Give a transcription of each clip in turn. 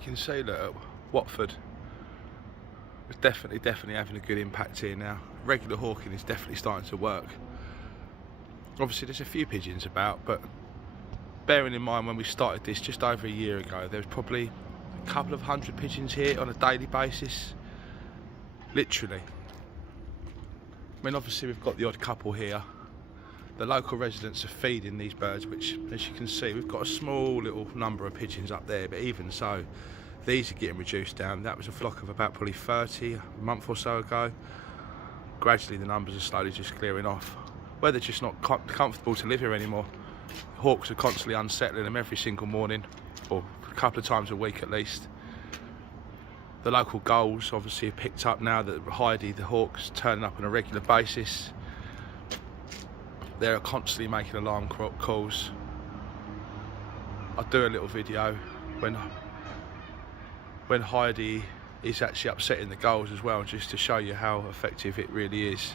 You can see that Watford is definitely having a good impact here now. Regular hawking is definitely starting to work. Obviously there's a few pigeons about, but bearing in mind when we started this just over a year ago, there was probably a couple of hundred pigeons here on a daily basis. Literally. I mean, obviously we've got the odd couple here. The local residents are feeding these birds, which, as you can see, we've got a small little number of pigeons up there, but even so, these are getting reduced down. That was a flock of about probably 30 a month or so ago. Gradually the numbers are slowly just clearing off. Where they're just not comfortable to live here anymore. Hawks are constantly unsettling them every single morning, or a couple of times a week at least. The local gulls obviously have picked up now that Heidi the hawk's turning up on a regular basis. They're constantly making alarm calls. I'll do a little video when Heidi is actually upsetting the gulls as well, just to show you how effective it really is.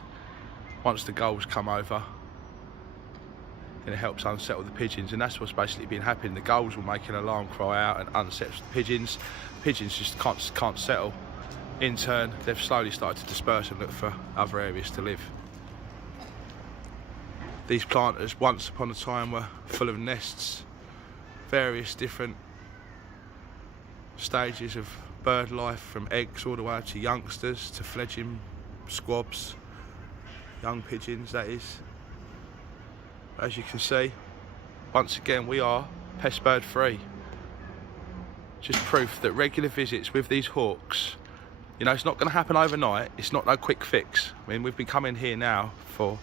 Once the gulls come over, and it helps unsettle the pigeons, and that's what's basically been happening. The gulls will make an alarm cry out and unsettles the pigeons. The pigeons just can't settle. In turn, they've slowly started to disperse and look for other areas to live. These planters, once upon a time, were full of nests, various different stages of bird life, from eggs all the way up to youngsters, to fledgling squabs, young pigeons that is. As you can see, once again we are pest bird free. Just proof that regular visits with these hawks, you know, it's not going to happen overnight. It's not no quick fix. I mean, we've been coming here now for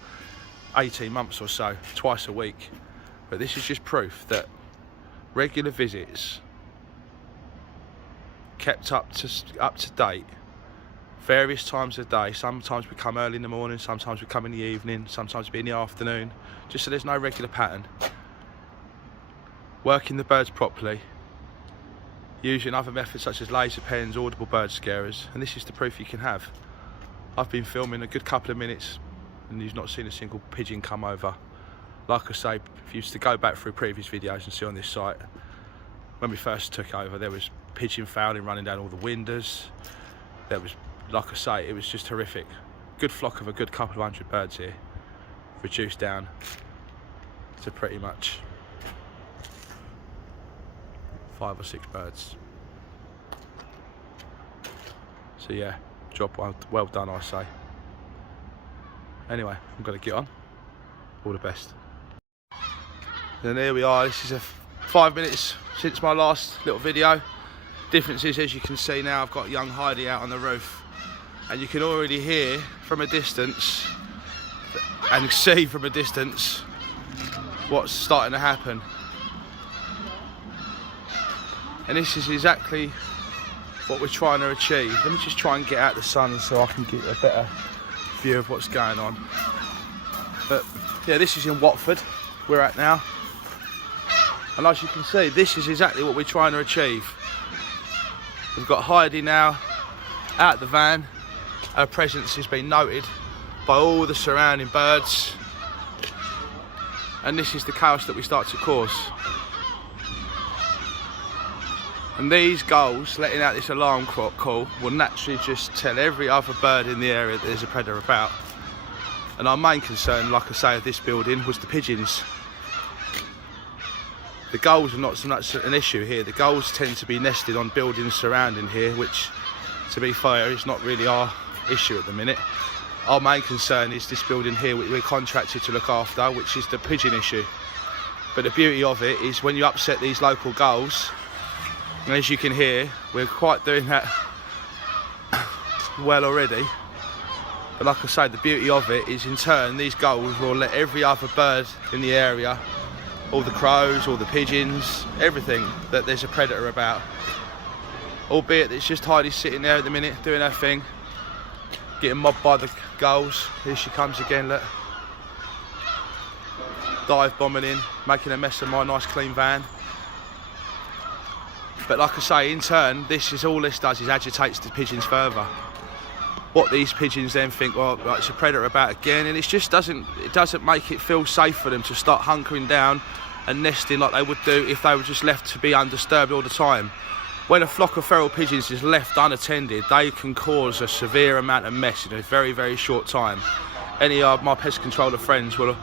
18 months or so, twice a week, but this is just proof that regular visits, kept up to date, various times of day. Sometimes we come early in the morning, sometimes we come in the evening, sometimes we be in the afternoon, just so there's no regular pattern. Working the birds properly, using other methods such as laser pens, audible bird scarers, and this is the proof you can have. I've been filming a good couple of minutes and you've not seen a single pigeon come over. Like I say, if you used to go back through previous videos and see on this site, when we first took over, there was pigeon fouling running down all the windows. There was, like I say, it was just horrific. Good flock of a good couple of hundred birds here, reduced down to pretty much 5 or 6 birds. So yeah, job well done, I say. Anyway, I'm going to get on. All the best. And here we are. This is 5 minutes since my last little video. Difference is, as you can see now, I've got young Heidi out on the roof, and you can already hear from a distance and see from a distance what's starting to happen. And this is exactly what we're trying to achieve. Let me just try and get out the sun so I can get a better view of what's going on. But yeah, this is in Watford we're at now, and as you can see, this is exactly what we're trying to achieve. We've got Heidi now out the van. Her presence has been noted by all the surrounding birds, and this is the chaos that we start to cause. And these gulls letting out this alarm call will naturally just tell every other bird in the area that there's a predator about. And our main concern, like I say, of this building was the pigeons. The gulls are not so much an issue here. The gulls tend to be nested on buildings surrounding here, which, to be fair, is not really our issue at the minute. Our main concern is this building here, which we're contracted to look after, which is the pigeon issue. But the beauty of it is when you upset these local gulls, and as you can hear, we're quite doing that well already. But like I say, the beauty of it is, in turn, these gulls will let every other bird in the area, all the crows, all the pigeons, everything, that there's a predator about. Albeit it's just Heidi sitting there at the minute, doing her thing, getting mobbed by the gulls. Here she comes again, look. Dive bombing in, making a mess of my nice clean van. But like I say, in turn, all this does is agitates the pigeons further. What these pigeons then think, well, it's a predator about again, and it doesn't make it feel safe for them to start hunkering down and nesting like they would do if they were just left to be undisturbed all the time. when a flock of feral pigeons is left unattended, they can cause a severe amount of mess in a very, very short time. Any of my pest controller friends will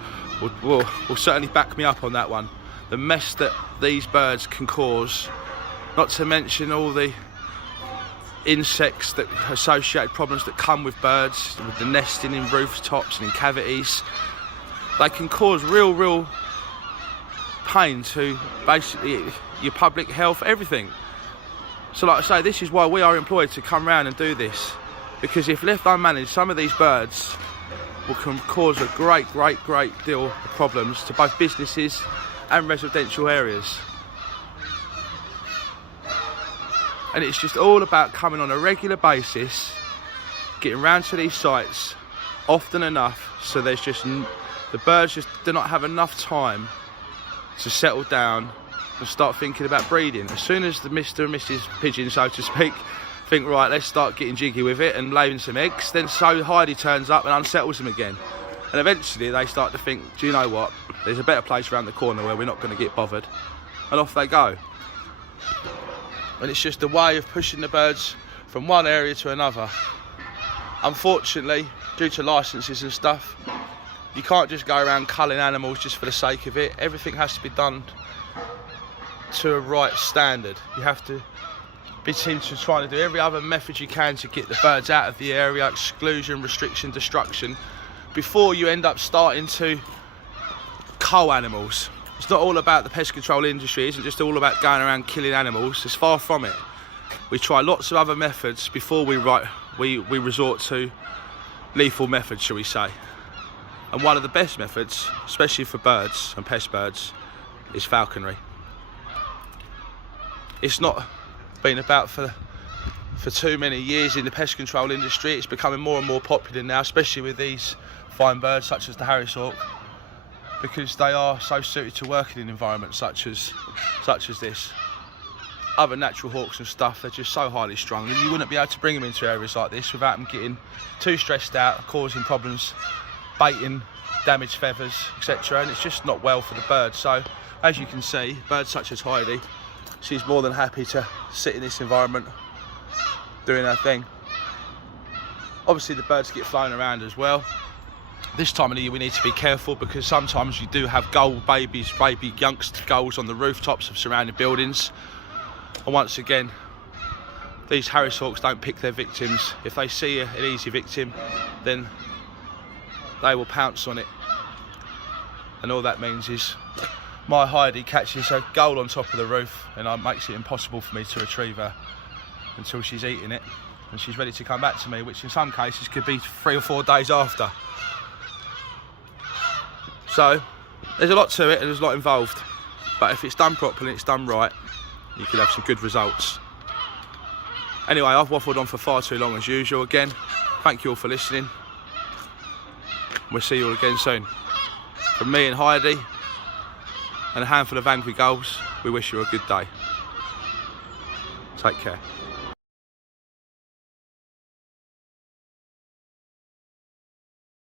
certainly back me up on that one. The mess that these birds can cause, not to mention all the insects, that associated problems that come with birds, with the nesting in rooftops and in cavities. They can cause real pain to basically your public health, everything. So like I say, this is why we are employed to come round and do this, because if left unmanaged, some of these birds can cause a great deal of problems to both businesses and residential areas. And it's just all about coming on a regular basis, getting round to these sites often enough, so there's just the birds just do not have enough time to settle down and start thinking about breeding. As soon as the Mr. and Mrs. Pigeon, so to speak, think, right, let's start getting jiggy with it and laying some eggs, then so Heidi turns up and unsettles them again. And eventually they start to think, do you know what, there's a better place around the corner where we're not going to get bothered. And off they go. And it's just a way of pushing the birds from one area to another. Unfortunately, due to licences and stuff, you can't just go around culling animals just for the sake of it. Everything has to be done to a right standard. You have to be seen to try to do every other method you can to get the birds out of the area, exclusion, restriction, destruction, before you end up starting to cull animals. It's not all about the pest control industry. It isn't just all about going around killing animals. It's far from it. We try lots of other methods before we resort to lethal methods, shall we say. And one of the best methods, especially for birds and pest birds, is falconry. It's not been about for too many years in the pest control industry. It's becoming more and more popular now, especially with these fine birds such as the Harris hawk, because they are so suited to working in environments such as this. Other natural hawks and stuff, they're just so highly strung, and you wouldn't be able to bring them into areas like this without them getting too stressed out, causing problems, baiting, damaged feathers, etc. And it's just not well for the birds. So as you can see, birds such as Heidi, she's more than happy to sit in this environment doing her thing. Obviously the birds get flown around as well. This time of the year we need to be careful, because sometimes you do have baby youngster gulls on the rooftops of surrounding buildings. And once again, these Harris hawks don't pick their victims. If they see an easy victim, then they will pounce on it. And all that means is my Heidi catches a gull on top of the roof, and it makes it impossible for me to retrieve her until she's eaten it and she's ready to come back to me, which in some cases could be 3 or 4 days after. So there's a lot to it and there's a lot involved, but if it's done properly and it's done right, you can have some good results. Anyway, I've waffled on for far too long as usual. Again, thank you all for listening. We'll see you all again soon. From me and Heidi and a handful of angry gulls, we wish you a good day. Take care.